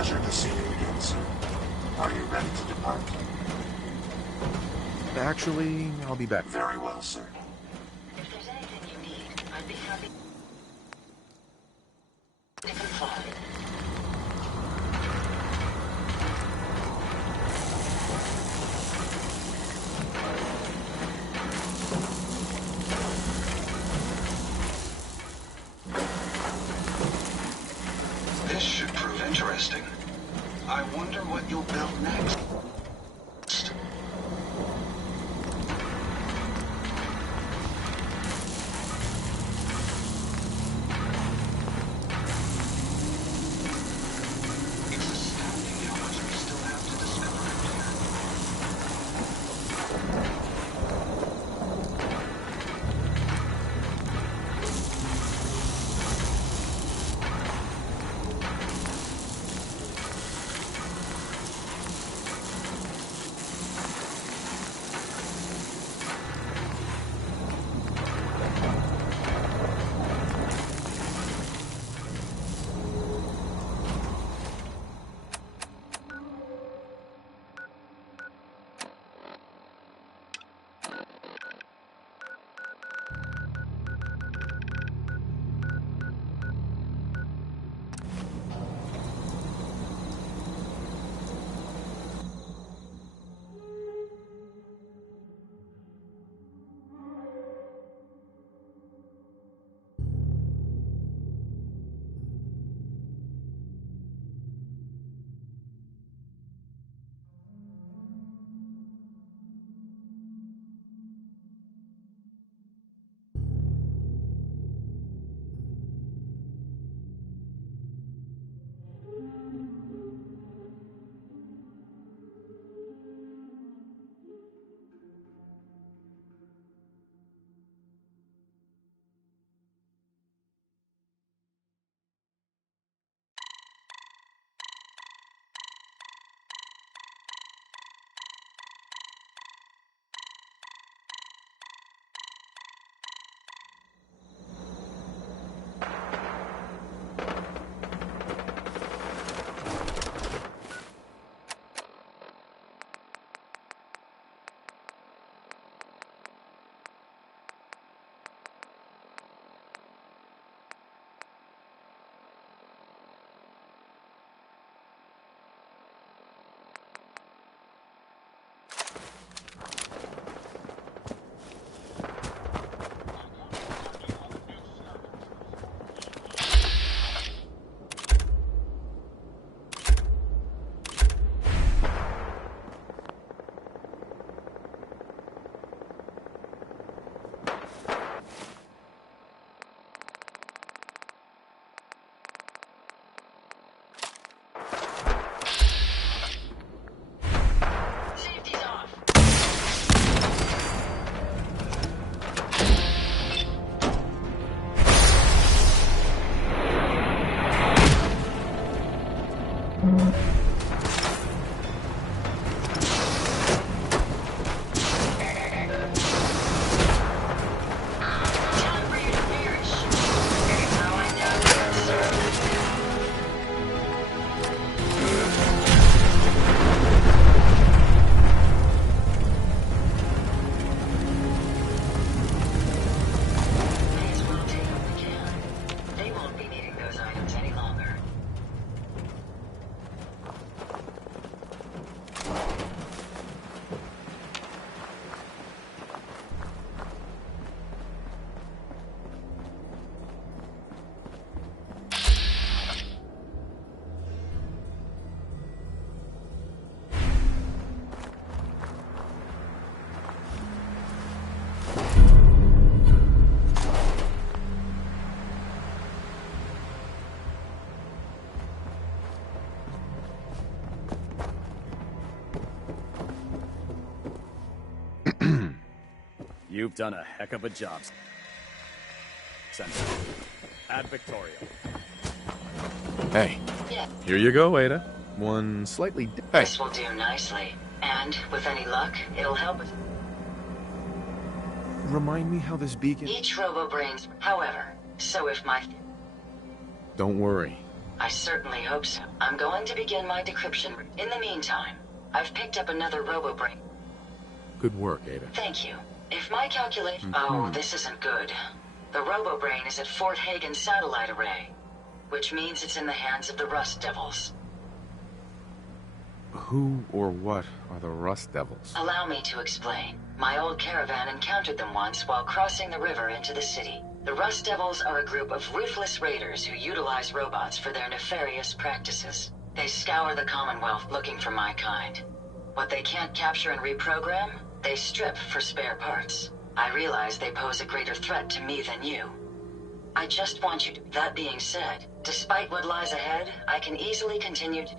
pleasure to see you again, sir. Are you ready to depart? Actually, I'll be back. Very well, sir. If there's anything you need, I'd be happy to comply. This should prove interesting. I wonder what you'll build next. It's astounding how much we still have to discover out here. You've done a heck of a job, Sensei. Ad Victoria. Hey. Yeah. Here you go, Ada. One slightly... Hey. This will do nicely. And, with any luck, it'll help us. Remind me how this beacon... Each robo-brains, however, so if my... Don't worry. I certainly hope so. I'm going to begin my decryption. In the meantime, I've picked up another robo-brain. Good work, Ada. Thank you. If my calculation... Oh, this isn't good. The robo-brain is at Fort Hagen Satellite Array, which means it's in the hands of the Rust Devils. Who or what are the Rust Devils? Allow me to explain. My old caravan encountered them once while crossing the river into the city. The Rust Devils are a group of ruthless raiders who utilize robots for their nefarious practices. They scour the Commonwealth looking for my kind. What they can't capture and reprogram, they strip for spare parts. I realize they pose a greater threat to me than you. I just want you to... That being said, despite what lies ahead, I can easily continue to...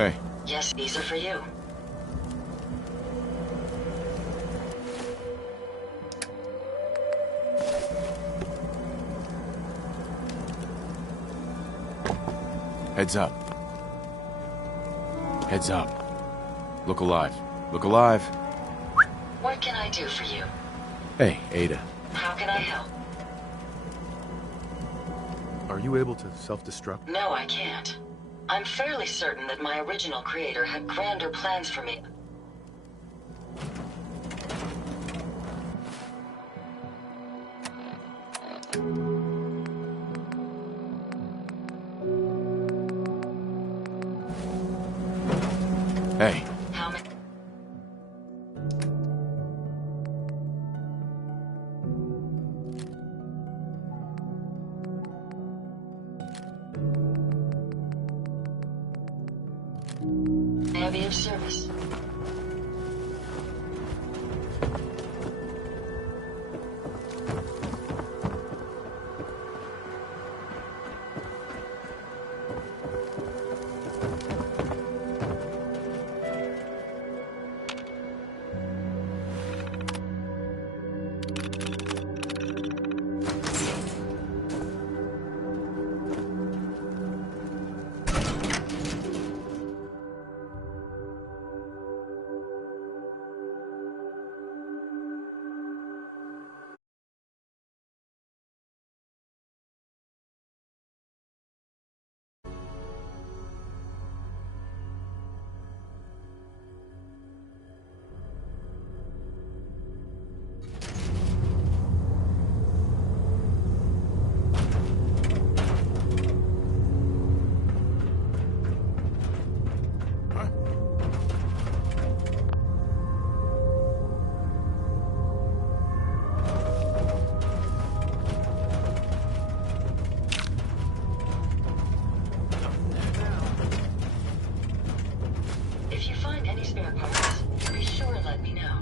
Hey, Yes, these are for you. heads up. Heads up. Look alive. Look alive. What can I do for you? Hey, Ada. How can I help? Are you able to self-destruct? No, I can't. I'm fairly certain that my original creator had grander plans for me. Hey, How many? May I be of service? If you find any spare parts, be sure and let me know.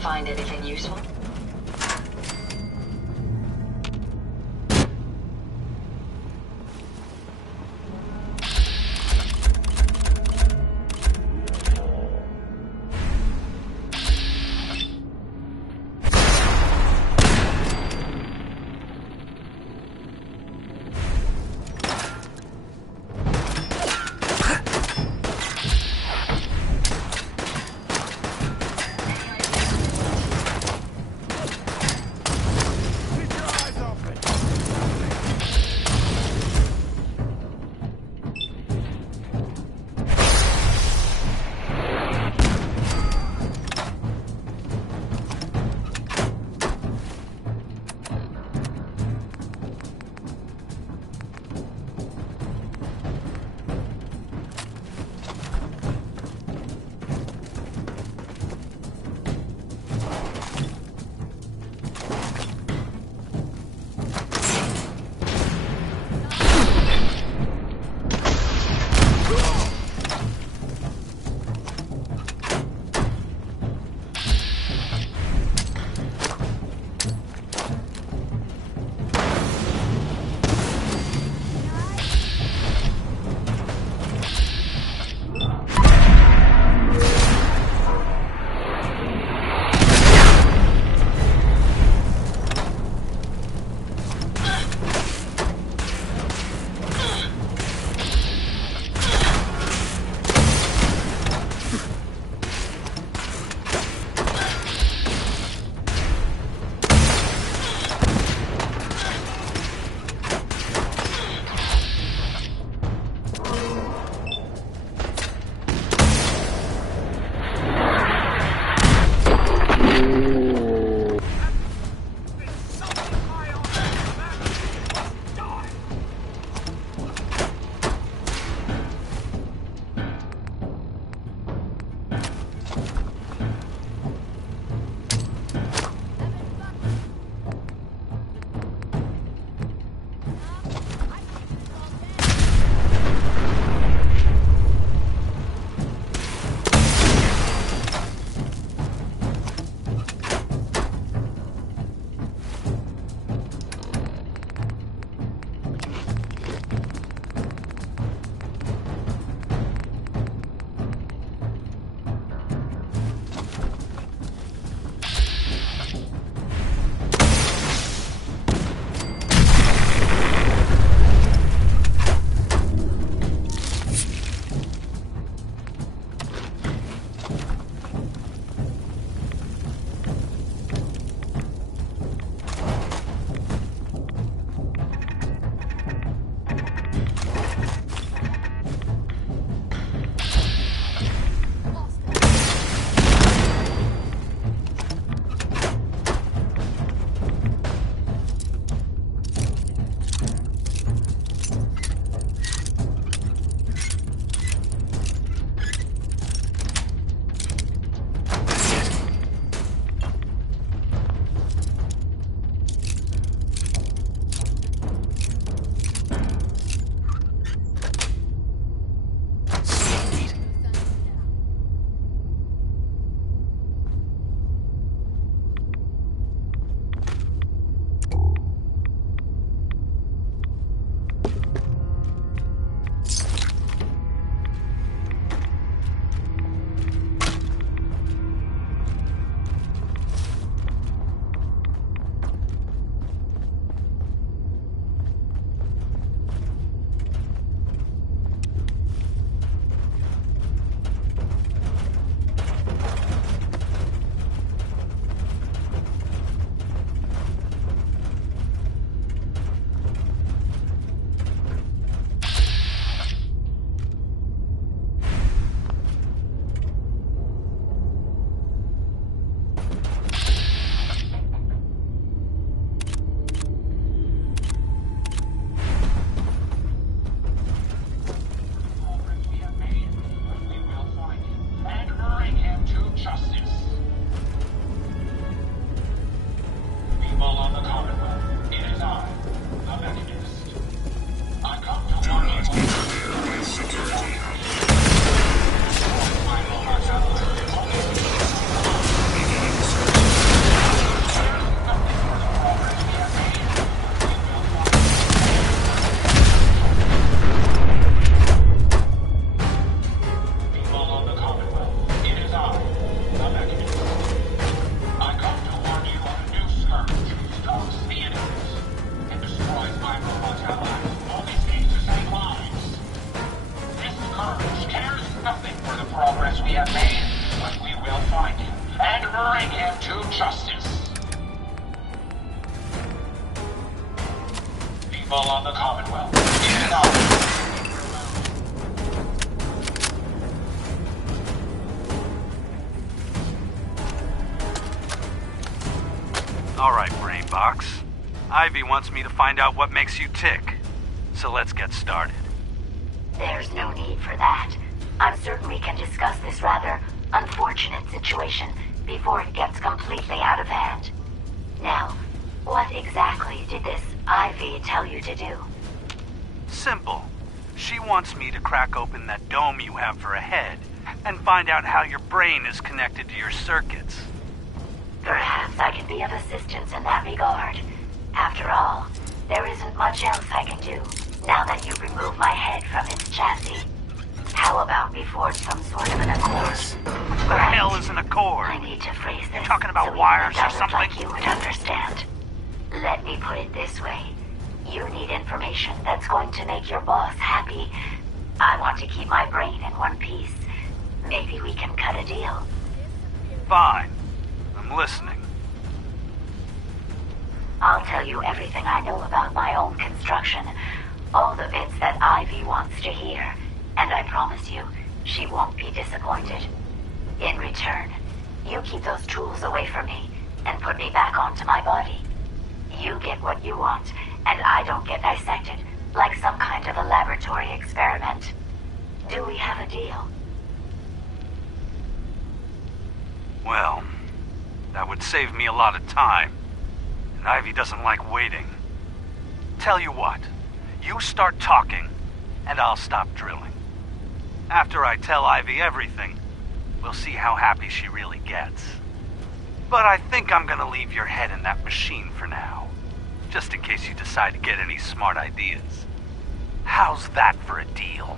Find anything useful? fall on the Commonwealth. Now. Alright, Brainbox. Ivy wants me to find out what makes you tick. So let's get started. There's no need for that. I'm certain we can discuss this rather unfortunate situation before it gets completely out of hand. Now, what exactly did this Ivy tell you to do? Simple. She wants me to crack open that dome you have for a head and find out how your brain is connected to your circuits. Perhaps I can be of assistance in that regard. After all, there isn't much else I can do now that you've removed my head from its chassis. How about we forge some sort of an accord? What the hell is an accord? I need to phrase this. You talking about so wires or doesn't something? Like you would understand. Let me put it this way. You need information that's going to make your boss happy. I want to keep my brain in one piece. Maybe we can cut a deal. Fine. I'm listening. I'll tell you everything I know about my own construction. All the bits that Ivy wants to hear. And I promise you, she won't be disappointed. In return, you keep those tools away from me and put me back onto my body. You get what you want, and I don't get dissected like some kind of a laboratory experiment. Do we have a deal? Well, that would save me a lot of time. And Ivy doesn't like waiting. Tell you what, you start talking, and I'll stop drilling. After I tell Ivy everything, we'll see how happy she really gets. But I think I'm gonna leave your head in that machine for now, just in case you decide to get any smart ideas. How's that for a deal?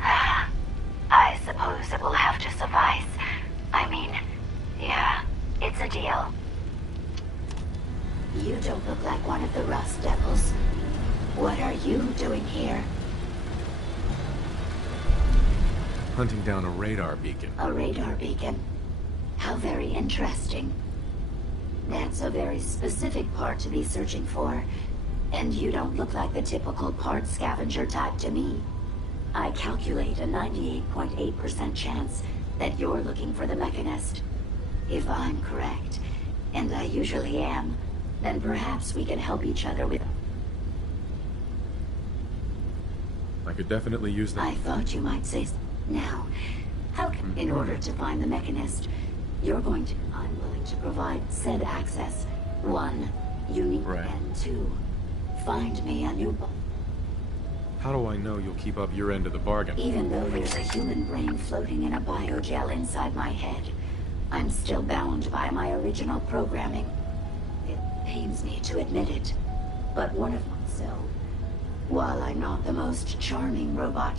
I suppose it will have to suffice. I mean, yeah, it's a deal. You don't look like one of the Rust Devils. What are you doing here? Hunting down a radar beacon. A radar beacon. How very interesting. That's a very specific part to be searching for. And you don't look like the typical part scavenger type to me. I calculate a 98.8% chance that you're looking for the Mechanist. If I'm correct, and I usually am, then perhaps we can help each other with... I could definitely use that. I thought you might say... Now, how can... In order to find the Mechanist, you're going to... I'm willing to provide said access. 1, unique, Right. and 2, find me a new... How do I know you'll keep up your end of the bargain? Even though there's a human brain floating in a biogel inside my head, I'm still bound by my original programming. It pains me to admit it, but one of myself. While I'm not the most charming robot,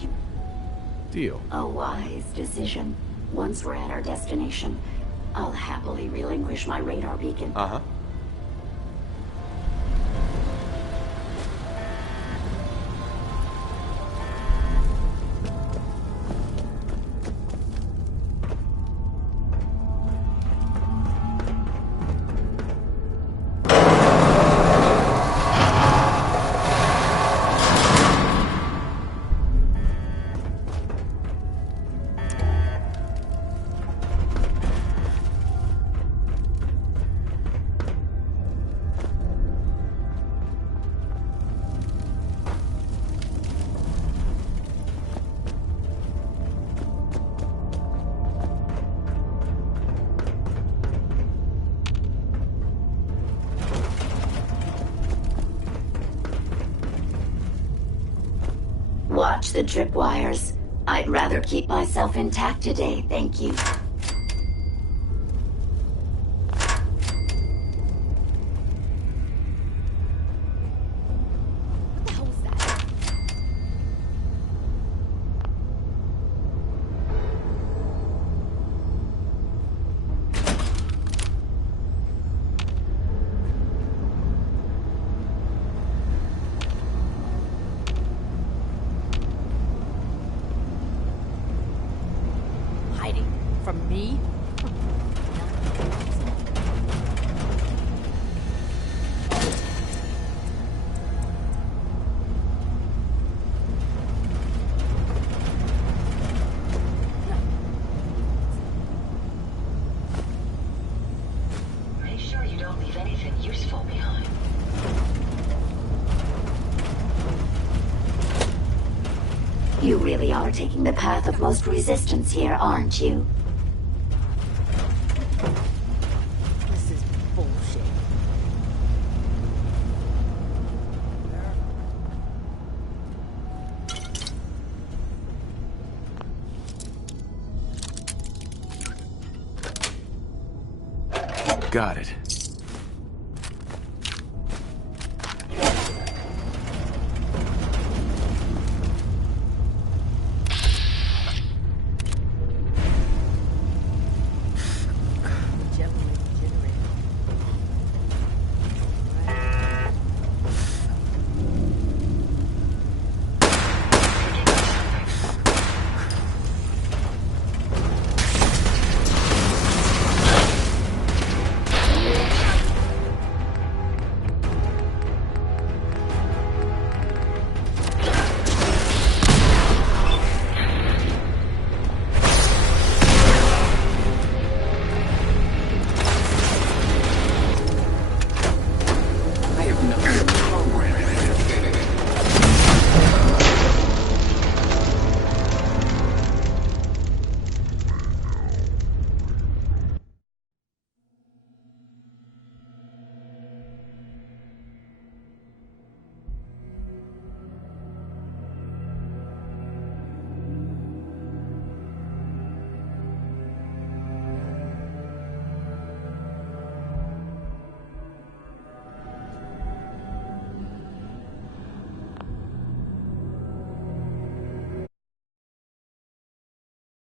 Deal. a wise decision. Once we're at our destination, I'll happily relinquish my radar beacon. Uh-huh. Watch the tripwires. I'd rather keep myself intact today, thank you. Hiding from me? You really are taking the path of most resistance here, aren't you? This is bullshit. Got it.